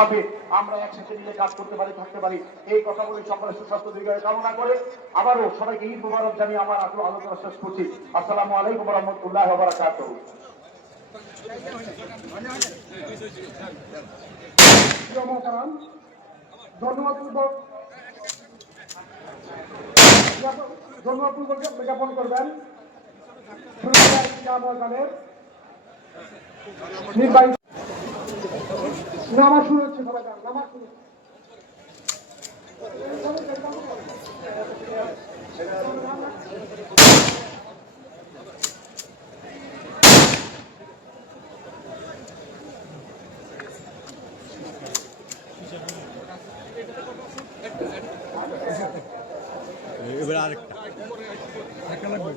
ভাবে আমরা একসাথে মিলে কাজ করতে পারি, থাকতে পারি। এই কথা বলে সকলের সুস্বাস্থ্য দীর্ঘায়ু কামনা করে আবারও সবাইকে ঈদ মুবারক জানিয়ে আমার আলোচনা শেষ করছি। আসসালামু আলাইকুম ওয়া রাহমাতুল্লাহি ওয়া বারাকাতুহু। ধন্যবাদ জ্ঞাপন করবেন নির্বাহী। নামাজ শুরু হচ্ছে, সবাই নামাজ শুরু হচ্ছে। এবার আরেকটা লাগবে।